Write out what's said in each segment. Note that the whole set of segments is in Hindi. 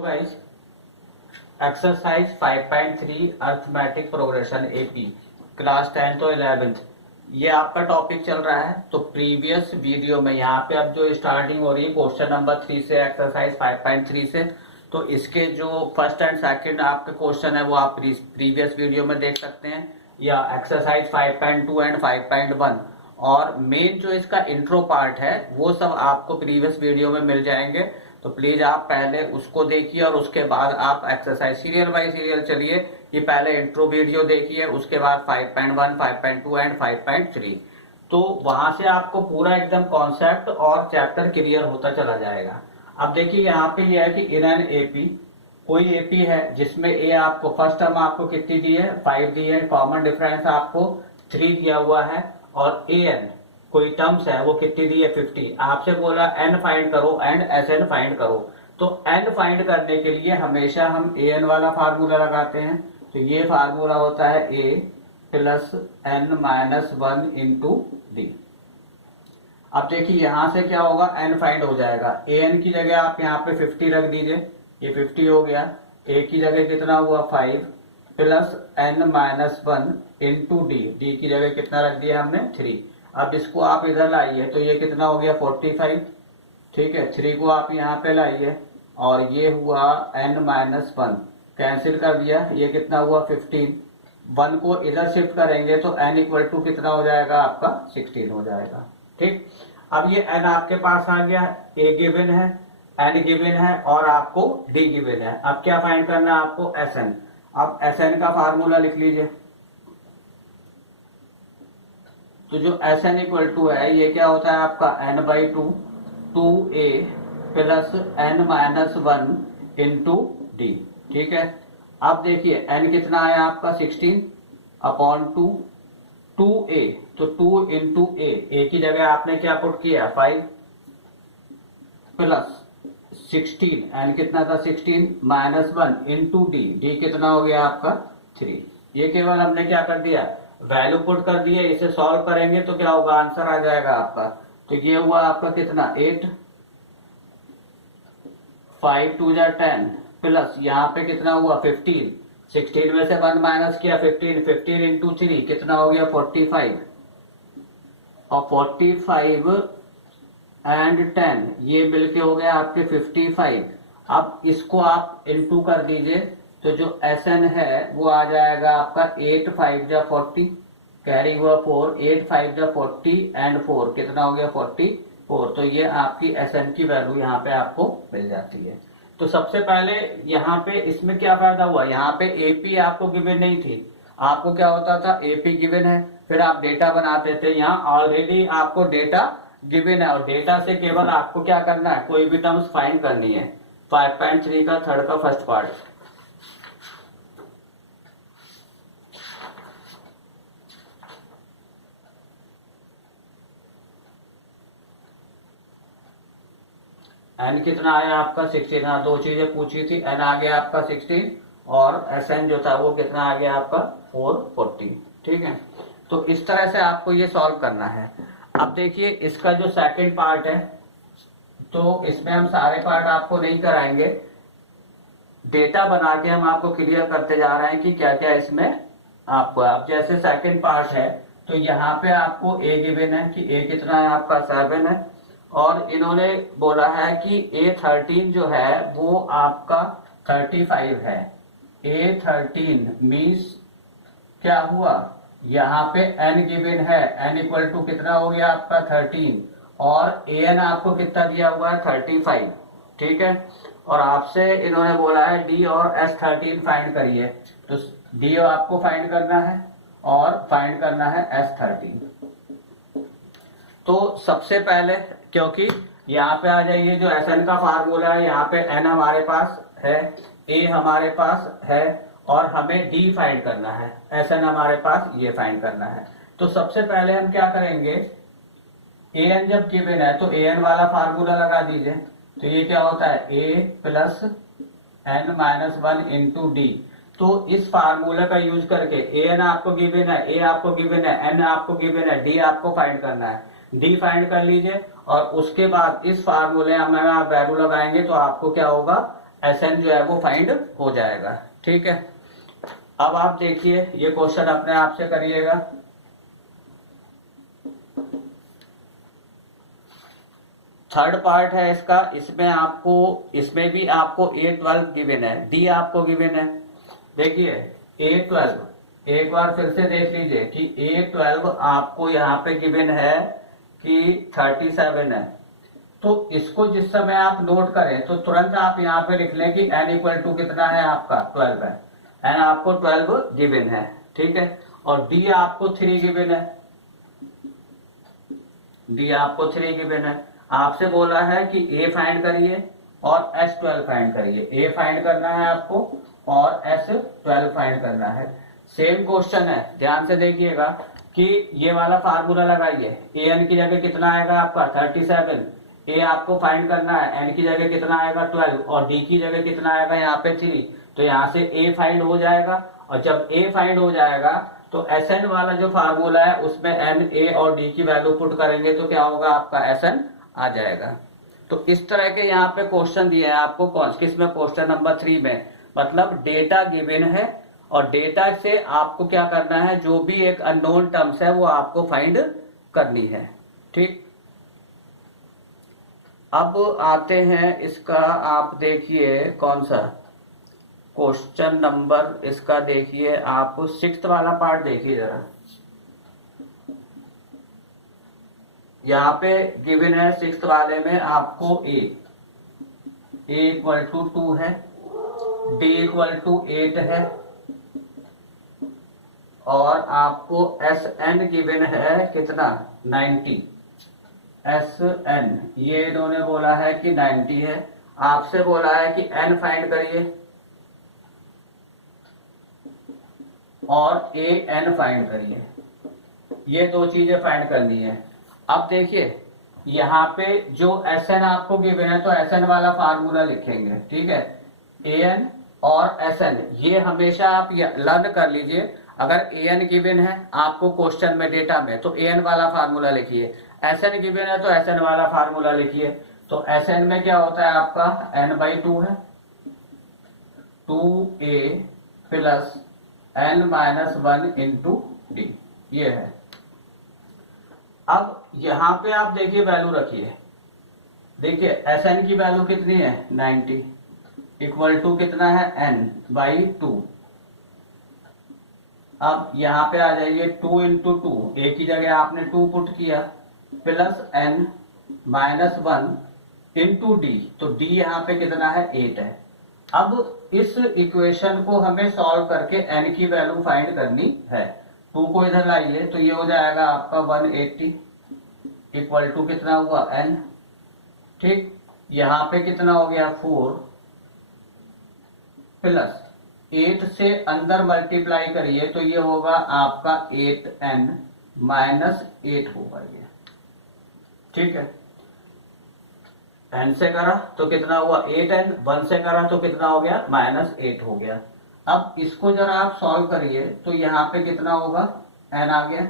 तो guys exercise 5.3 arithmetic progression AP class 10th और 11th ये आपका टॉपिक चल रहा है। तो प्रीवियस वीडियो में यहाँ पे अब जो स्टार्टिंग हो रही है क्वेश्चन नंबर 3 से एक्सरसाइज 5.3 से, तो इसके जो फर्स्ट एंड सेकंड आपके क्वेश्चन है वो आप प्रीवियस वीडियो में देख सकते हैं, या एक्सरसाइज 5.2 एंड 5.1। और मेन जो इसका इंट्रो पार्ट है वो सब आपको प्रीवियस वीडियो में मिल जाएंगे, तो प्लीज आप पहले उसको देखिए और उसके बाद आप एक्सरसाइज सीरियल बाय सीरियल चलिए। कि पहले इंट्रो वीडियो देखिए, उसके बाद 5.1, 5.2 एंड 5.3। तो वहां से आपको पूरा एकदम कॉन्सेप्ट और चैप्टर क्लियर होता चला जाएगा। अब देखिए यहाँ पे यह है कि इन एन एपी, कोई एपी है जिसमें ए आपको फर्स्ट टर्म आपको कितनी दी है 5 दी है, कॉमन डिफरेंस आपको 3 दिया हुआ है, और ए एन कोई टर्म्स है वो कितनी दी है 50। आपसे बोला एन फाइंड करो एंड एस एन फाइंड करो। तो एन फाइंड करने के लिए हमेशा हम ए एन वाला फार्मूला लगाते हैं। तो ये फार्मूला होता है A plus N minus 1 into D. अब देखिए यहां से क्या होगा, एन फाइंड हो जाएगा। ए एन की जगह आप यहाँ पे 50 रख दीजिए, ये 50 हो गया। ए की जगह कितना हुआ 5 plus N minus 1 into d. D की जगह कितना रख दिया हमने 3। अब इसको आप इधर लाइए तो ये कितना हो गया 45। ठीक है, 3 को आप यहाँ पे लाइए और ये हुआ n माइनस 1, कैंसिल कर दिया, ये कितना हुआ 15। 1 को इधर शिफ्ट करेंगे तो n इक्वल टू कितना हो जाएगा आपका 16 हो जाएगा। ठीक, अब ये n आपके पास आ गया, a गिवन है, n गिवन है और आपको d गिवन है। अब क्या फाइंड करना है आपको Sn। अब Sn का फार्मूला लिख लीजिए। तो जो Sn इक्वल टू है ये क्या होता है आपका n/2 2a plus n minus 1 into D. ठीक है, अब देखिए n कितना आया आपका 16 अपॉन 2 2a, तो 2 इंटू a की जगह आपने क्या पुट किया 5 प्लस 16, n कितना था 16 माइनस 1 इंटू डी। डी कितना हो गया आपका 3। ये केवल हमने क्या कर दिया वैल्यू पुट कर दिए। इसे सॉल्व करेंगे तो क्या होगा आंसर आ जाएगा आपका। तो ये हुआ आपका कितना 8, 5 2 10 प्लस यहाँ पे कितना हुआ 15। 16 में से 1 माइनस किया 15, 15 इंटू 3 कितना हो गया 45, और 45 एंड 10 ये मिलके हो गया आपके 55। अब इसको आप इंटू कर दीजिए तो जो Sn है वो आ जाएगा आपका 8 5 जा 40, कैरी हुआ 4, 8 5 जा 40 एंड 4 कितना हो गया 44। तो ये आपकी Sn की वैल्यू यहाँ पे आपको मिल जाती है। तो सबसे पहले यहाँ पे इसमें क्या फायदा हुआ, यहाँ पे एपी आपको गिवन नहीं थी, आपको क्या होता था एपी गिवन है, फिर आप डेटा बनाते थे। यहाँ ऑलरेडी आपको डेटा गिवन है और डेटा से केवल आपको क्या करना है कोई भी टर्म्स फाइंड करनी है। 5.3 का थर्ड का फर्स्ट पार्ट। n कितना आया आपका 16। हाँ, दो चीजें पूछी थी, n आ गया आपका 16 और Sn जो था वो कितना आ गया आपका 440। ठीक है, तो इस तरह से आपको ये सॉल्व करना है। अब देखिए इसका जो सेकंड पार्ट है, तो इसमें हम सारे पार्ट आपको नहीं कराएंगे, डेटा बना के हम आपको क्लियर करते जा रहे हैं कि क्या क्या इसमें आपको। अब जैसे सेकंड पार्ट है तो यहाँ पे आपको a गिवन है कि a कितना है आपका 7 है, और इन्होंने बोला है कि A13 जो है वो आपका 35 है। A13 मीन्स क्या हुआ, यहाँ पे n गिवन है, n इक्वल टू कितना हो गया आपका 13, और an आपको कितना दिया हुआ है 35। ठीक है, और आपसे इन्होंने बोला है d और S13 फाइंड करिए। तो d आपको फाइंड करना है और फाइंड करना है S13। तो सबसे पहले क्योंकि यहाँ पे आ जाइए जो Sn का फार्मूला है, यहाँ पे n हमारे पास है, a हमारे पास है और हमें d फाइंड करना है, Sn हमारे पास ये फाइंड करना है। तो सबसे पहले हम क्या करेंगे, an जब गिवन है तो an वाला फार्मूला लगा दीजिए। तो ये क्या होता है a plus n minus 1 into D. तो इस फार्मूला का यूज करके an आपको गिवन है, a आपको गिवन है, n आपको गिवन है, d आपको फाइंड करना है। डी फाइंड कर लीजिए और उसके बाद इस फार्मूले में आप वैल्यू लगाएंगे तो आपको क्या होगा Sn जो है वो फाइंड हो जाएगा। ठीक है, अब आप देखिए ये क्वेश्चन अपने आप से करिएगा। थर्ड पार्ट है इसका, इसमें भी आपको A12 गिवन है, D आपको गिवन है। देखिए A12 एक बार फिर से देख लीजिए कि A12 आपको यहाँ पे गिवन है कि 37 है। तो इसको जिस समय आप नोट करें तो तुरंत आप यहाँ पे लिख लें कि n इक्वल टू कितना है आपका 12 है, n आपको 12 गिवन है। ठीक है, और D आपको 3 गिवन है, D आपको 3 गिवन है। आपसे बोला है कि A फाइंड करिए और S12 फाइंड करिए, A फाइंड करना है आपको और S12 फाइंड करना है। सेम क्वेश्चन है, ध्यान से देखिएगा कि ये वाला फार्मूला लगाइए। an की जगह कितना आएगा आपका 37, A आपको फाइंड करना है, n की जगह कितना आएगा 12 और D की जगह कितना आएगा यहाँ पे 3। तो यहाँ से A फाइंड हो जाएगा और जब A फाइंड हो जाएगा तो Sn वाला जो फार्मूला है उसमें n, A और D की वैल्यू पुट करेंगे तो क्या होगा आपका Sn आ जाएगा। तो इस तरह के यहाँ पे क्वेश्चन दिए हैं आपको, कौन किसमें, क्वेश्चन नंबर 3 में। मतलब डेटा गिवन है और डेटा से आपको क्या करना है, जो भी एक अननोन टर्म्स है वो आपको फाइंड करनी है। ठीक, अब आते हैं इसका, आप देखिए कौन सा क्वेश्चन नंबर इसका, देखिए आप 6th वाला पार्ट देखिए जरा। यहाँ पे गिवन है 6th वाले में आपको A इक्वल टू 2 है, D इक्वल टू 8 है और आपको Sn गिवन है कितना 90। Sn ये इन्होंने बोला है कि 90 है। आपसे बोला है कि n फाइंड करिए और an फाइंड करिए, ये दो चीजें फाइंड करनी है। अब देखिए यहाँ पे जो Sn आपको गिवन है तो Sn वाला फार्मूला लिखेंगे। ठीक है, an और Sn ये हमेशा आप लर्न कर लीजिए। अगर an गिवन है आपको क्वेश्चन में, डेटा में, तो an वाला फार्मूला लिखिए, Sn गिवन है तो Sn वाला फार्मूला लिखिए। तो Sn में क्या होता है आपका n/2 है, 2a plus n-1 into d, ये है। अब यहां पे आप देखिए वैल्यू रखिए, देखिए Sn की वैल्यू कितनी है 90 इक्वल टू कितना है n/2। अब यहां पे आ जाइए 2 इंटू 2, a की जगह आपने 2 पुट किया, प्लस n-1 इंटू d, तो d यहाँ पे कितना है 8 है। अब इस इक्वेशन को हमें सॉल्व करके n की वैल्यू फाइंड करनी है। 2 को इधर लाइए तो ये हो जाएगा आपका 180 इक्वल टू कितना हुआ n। ठीक, यहाँ पे कितना हो गया 4 प्लस 8 से अंदर मल्टीप्लाई करिए तो ये होगा आपका 8n माइनस 8 होगा ये। ठीक है, n से करा तो कितना हुआ 8n, 1 से करा तो कितना हो गया -8 हो गया। अब इसको जरा आप सॉल्व करिए तो यहाँ पे कितना होगा n आ गया।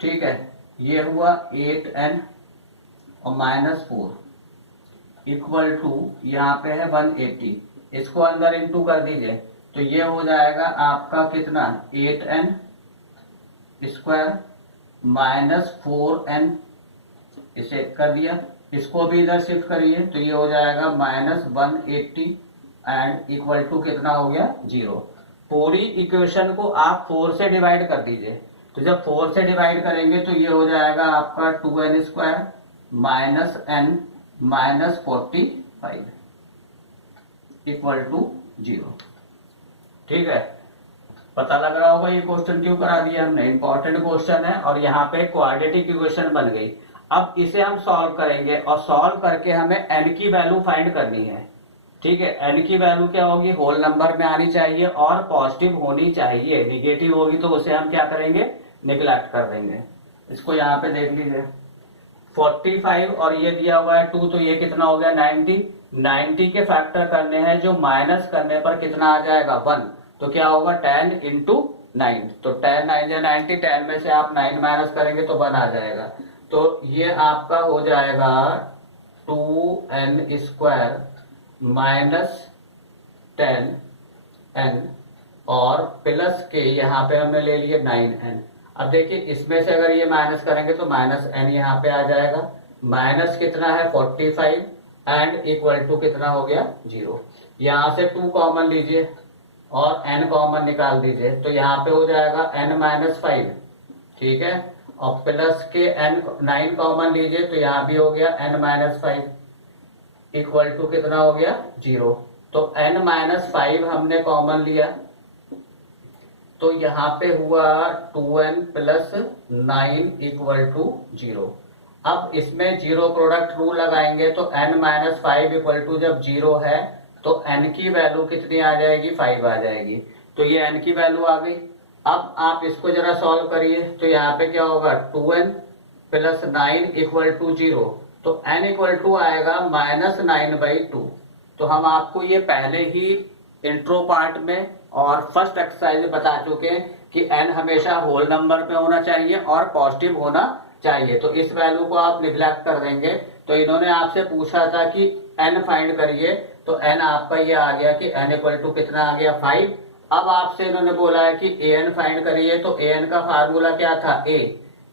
ठीक है, ये हुआ 8n और -4 इक्वल टू यहाँ पे है 180, इसको अंदर इंटू कर दीजिए तो ये हो जाएगा आपका कितना 8n स्क्वायर माइनस 4n, इसे कर दिया। इसको भी इधर शिफ्ट करिए तो ये हो जाएगा -180 एंड इक्वल टू कितना हो गया 0। पूरी इक्वेशन को आप 4 से डिवाइड कर दीजिए, तो जब 4 से डिवाइड करेंगे तो ये हो जाएगा आपका 2n square minus n minus 45 equal to 0। ठीक है, पता लग रहा होगा ये क्वेश्चन क्यों करा दिया हमने, इंपॉर्टेंट क्वेश्चन है और यहाँ पे क्वाड्रेटिक इक्वेशन बन गई। अब इसे हम सॉल्व करेंगे और सॉल्व करके हमें n की वैल्यू फाइंड करनी है। ठीक है, n की वैल्यू क्या होगी, होल नंबर में आनी चाहिए और पॉजिटिव होनी चाहिए, निगेटिव होगी तो उसे हम क्या करेंगे, निगलेक्ट कर देंगे। इसको यहाँ पे देख लीजिए 45 और ये दिया हुआ है 2, तो ये कितना हो गया 90। 90 के फैक्टर करने हैं जो माइनस करने पर कितना आ जाएगा 1, तो क्या होगा 10 इंटू 9, तो 10 9 या 90, 10 में से आप 9 माइनस करेंगे तो 1 आ जाएगा। तो ये आपका हो जाएगा 2n स्क्वायर -10n और प्लस के यहाँ पे हमने ले लिए 9n। अब देखिए इसमें से अगर ये माइनस करेंगे तो -n यहाँ पे आ जाएगा। माइनस कितना है 45 एंड इक्वल टू कितना हो गया 0। यहाँ से 2 कॉमन लीजिए और n कॉमन निकाल दीजिए तो यहाँ पे हो जाएगा n-5, ठीक है। और प्लस के 9 कॉमन लीजिए तो यहाँ भी हो गया n-5 इक्वल टू कितना हो गया 0। तो n-5 हमने कॉमन लिया तो यहाँ पे हुआ 2n प्लस 9 इक्वल टू 0। अब इसमें जीरो प्रोडक्ट रूल लगाएंगे तो n-5 इक्वल टू जब 0 है तो n की वैल्यू कितनी आ जाएगी 5 आ जाएगी। तो ये n की वैल्यू आ गई। अब आप इसको जरा सॉल्व करिए तो यहाँ पे क्या होगा 2n प्लस 9 इक्वल टू 0। तो n इक्वल टू आएगा -9/2। तो हम आपको ये पहले ही इंट्रो पार्ट में और फर्स्ट एक्सरसाइज में बता चुके हैं कि n हमेशा होल नंबर पे होना चाहिए और पॉजिटिव होना चाहिए। तो इस वैल्यू को आप निग्लेक्ट कर देंगे। तो इन्होंने आपसे पूछा था कि n फाइंड करिए तो n आपका ये आ गया कि n इक्वल टू कितना आ गया 5। अब आपसे इन्होंने बोला है कि an फाइंड करिए तो an का फार्मूला क्या था a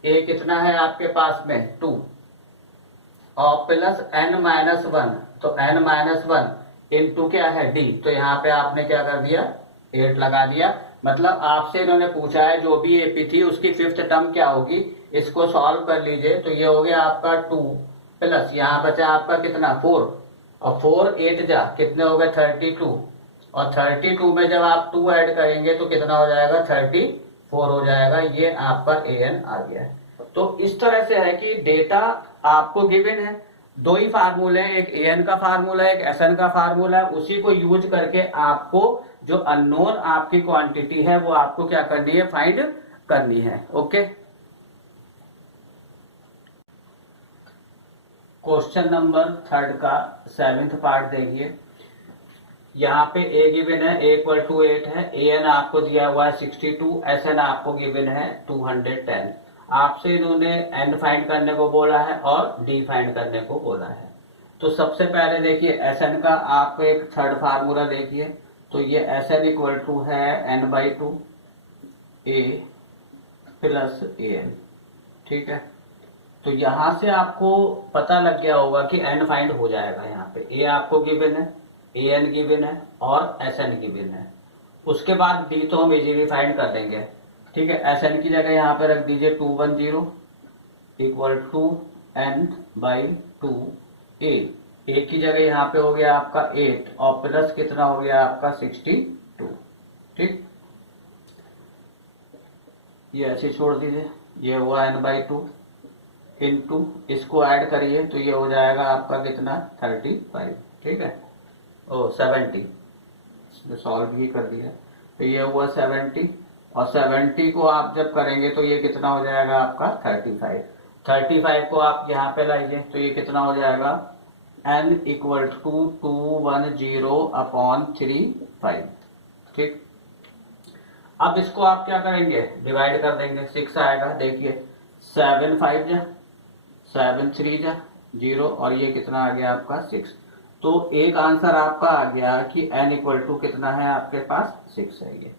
कितना है आपके पास में 2 और प्लस n-1 तो n-1 इनटू क्या है d। तो यहाँ पे आपने क्या कर दिया 8 लगा दिया। मतलब आपसे इन्होंने पूछा है जो भी एपी थी उसकी 5th टर्म क्या होगी, इसको सॉल्व कर लीजिए। तो ये हो गया आपका 2 प्लस यहाँ बचा आपका कितना 4 और 4 8 जा कितने हो गए 32 और 32 में जब आप 2 ऐड करेंगे तो कितना हो जाएगा 34 हो जाएगा। ये आपका an आ गया है। तो इस तरह से है कि डेटा आपको गिवन है, 2 ही फार्मूले हैं, एक an का फार्मूला है, एक sn का फार्मूला है। उसी को यूज करके आपको जो अननोन आपकी क्वांटिटी है वो आपको क्या करनी है फाइंड करनी है। ओके, क्वेश्चन नंबर 3 का 7th पार्ट देखिए। यहाँ पे a गिवन है a इक्वल टू 8 है, an आपको दिया हुआ है 62, sn आपको गिवन है 210। आपसे इन्होंने n फाइंड करने को बोला है और d फाइंड करने को बोला है। तो सबसे पहले देखिए sn का आपको एक थर्ड फार्मूला देखिए। तो ये sn इक्वल टू है n/2 a प्लस an, ठीक है। तो यहां से आपको पता लग गया होगा कि n फाइंड हो जाएगा। यहाँ पे a आपको गिवन है, an गिवन है और sn गिवन है। उसके बाद d तो हम इजीली फाइंड कर देंगे, ठीक है। sn की जगह यहाँ पे रख दीजिए 210 इक्वल टू n/2 a की जगह यहाँ पे हो गया आपका 8 और प्लस कितना हो गया आपका 62, ठीक। ये ऐसे छोड़ दीजिए, ये हुआ n/2 इनटू इसको ऐड करिए तो ये हो जाएगा आपका कितना 35, ठीक है। ओ 70 सॉल्व ही कर दिया। तो ये हुआ 70 और 70 को आप जब करेंगे तो ये कितना हो जाएगा आपका 35 को आप यहाँ पे लाइए तो ये कितना हो जाएगा n इक्वल टू 210/35, ठीक। अब इसको आप क्या करेंगे डिवाइड कर देंगे, 6 आएगा। देखिए 7 5 जा 7 3 जा 0 और ये कितना आ गया आपका 6। तो एक आंसर आपका आ गया कि n इक्वल टू कितना है आपके पास 6 है ये।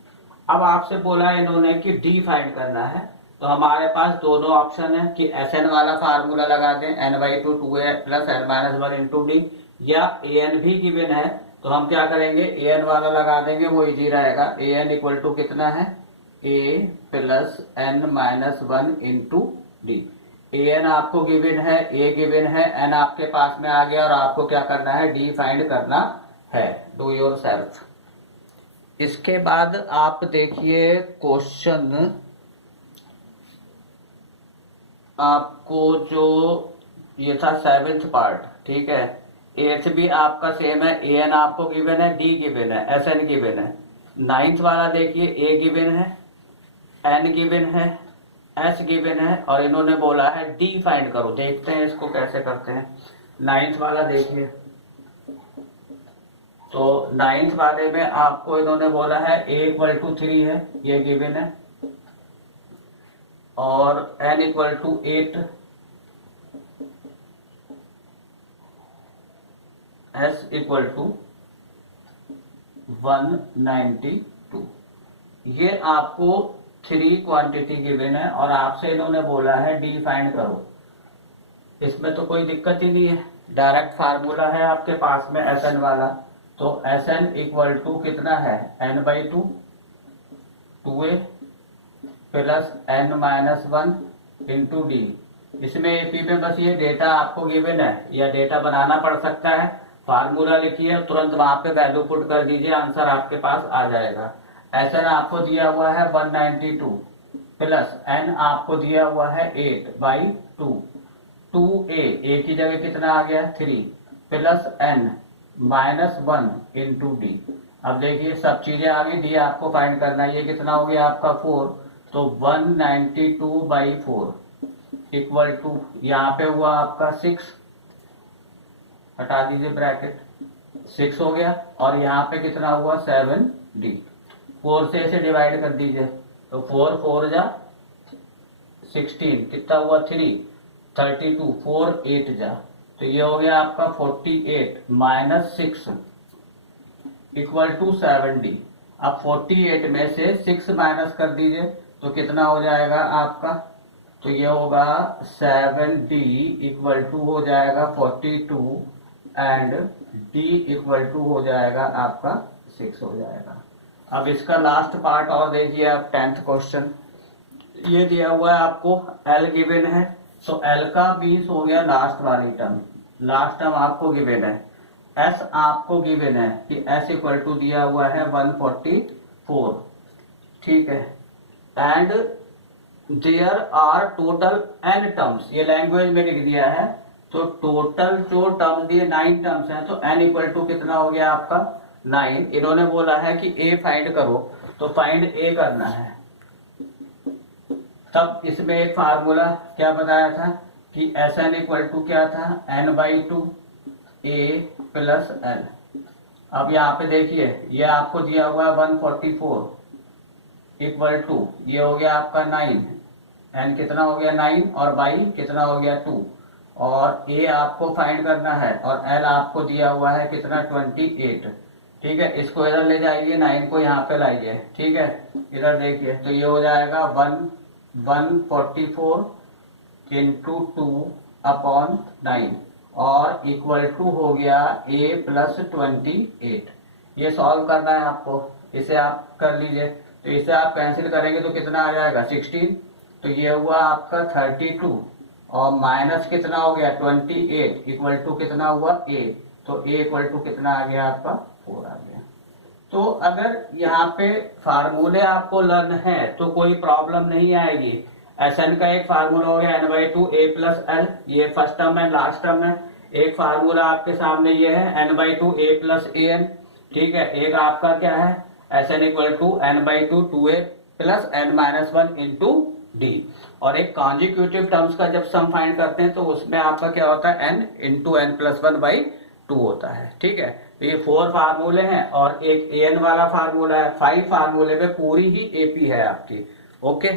अब आपसे बोला इन्होंने कि d फाइंड करना है। तो हमारे पास दोनों ऑप्शन है कि sn वाला फार्मूला लगा दें n/2 2a plus n-1 into D, या an भी गिवन है तो हम क्या करेंगे an वाला लगा देंगे, वो इजी रहेगा। an इक्वल टू कितना है a plus n-1 into D. an आपको गिवन है, a गिवन है, n आपके पास में आ गया और आपको क्या करना है d फाइंड करना है। Do your self. इसके बाद आप देखिए क्वेश्चन आपको जो ये था 7th पार्ट, ठीक है। 8th भी आपका सेम है, an आपको गिवन है, d गिवन है, sn गिवन है। 9th वाला देखिए a गिवन है, n गिवन है, s गिवन है और इन्होंने बोला है d फाइंड करो। देखते हैं इसको कैसे करते हैं। 9th वाला देखिए, तो 9th वाले में आपको इन्होंने बोला है a इक्वल टू 3 है, ये गिवन है, और n equal to 8 S equal to 192। ये आपको 3 क्वांटिटी गिवन है और आपसे इन्होंने बोला है डी फाइंड करो। इसमें तो कोई दिक्कत ही नहीं है, डायरेक्ट फार्मूला है आपके पास में Sn वाला। तो Sn इक्वल टू कितना है, n/2 2a plus n-1 into D. इसमें एपी में बस ये डेटा आपको गिवन है, या डेटा बनाना पड़ सकता है। फार्मूला लिखिए, तुरंत वहां पे वैल्यू पुट कर दीजिए, आंसर आपके पास आ जाएगा। Sn आपको दिया हुआ है 192 प्लस n आपको दिया हुआ है 8/2 2a की जगह कितना आ गया 3 प्लस n-1 इंटू डी। अब देखिए सब चीजें आ गई, डी आपको फाइंड करना है। ये कितना हो गया आपका 4, तो 192/4 इक्वल टू यहाँ पे हुआ आपका 6, हटा दीजिए ब्रैकेट, 6 हो गया। और यहाँ पे कितना हुआ 7d। 4 से इसे डिवाइड कर दीजिए, तो 4 4 जा 16, कितना हुआ 3 32 4 8 जा, तो ये हो गया आपका 48 माइनस 6 इक्वल टू 7d। अब 48 में से 6 माइनस कर दीजिए, तो कितना हो जाएगा आपका, तो ये होगा 7d इक्वल टू हो जाएगा 42 एंड d इक्वल टू हो जाएगा आपका 6 हो जाएगा। अब इसका लास्ट पार्ट और देखिए आप 10th क्वेश्चन। ये दिया हुआ है आपको L गिवन है, तो L का 20 हो गया लास्ट वाली टर्म, लास्ट टर्म आपको गिवन है। S आपको गिवन है कि S इक्वल टू दिया हुआ है 144, ठीक है। And there are total n terms, ये लैंग्वेज में लिख दिया है, तो टोटल जो टर्म दिए 9 टर्म्स हैं, तो n इक्वल टू कितना हो गया आपका 9। इन्होंने बोला है कि a फाइंड करो, तो फाइंड a करना है। तब इसमें एक फार्मूला क्या बताया था कि Sn इक्वल टू क्या था, n/2 a प्लस n। अब यहाँ पे देखिए ये आपको दिया हुआ है 144 इक्वल टू, ये हो गया आपका 9, n कितना हो गया 9 और बाई कितना हो गया 2, और a आपको फाइंड करना है, और l आपको दिया हुआ है कितना 28, ठीक है। इसको इधर ले जाइए, 9 को यहाँ पे लाइए, ठीक है। इधर देखिए, तो ये हो जाएगा 144 इंटू 2/9 और इक्वल टू हो गया a प्लस 28। ये सॉल्व करना है आपको, इसे आप कर लीजिए। तो इसे आप कैंसिल करेंगे तो कितना आ जाएगा 16, तो ये हुआ आपका 32 और माइनस कितना हो गया 28 इक्वल टू कितना हुआ a, तो a इक्वल टू कितना आ गया आपका 4 आ गया। तो अगर यहाँ पे फार्मूले आपको लर्न है तो कोई प्रॉब्लम नहीं आएगी। Sn का एक फार्मूला हो गया n/2 a प्लस l, ये फर्स्ट टर्म है लास्ट टर्म है। एक फार्मूला आपके सामने ये है n/2 a प्लस an, ठीक है। एक आपका क्या है Sn equal to n/2 2a plus n-1 into d। और एक कॉन्जिक्यूटिव टर्म्स का जब सम फाइंड करते हैं तो उसमें आपका क्या होता है n इंटू n+1/2 होता है, ठीक है। तो ये 4 फार्मूले हैं और एक an वाला फार्मूला है। 5 फार्मूले में पूरी ही AP है आपकी, ओके।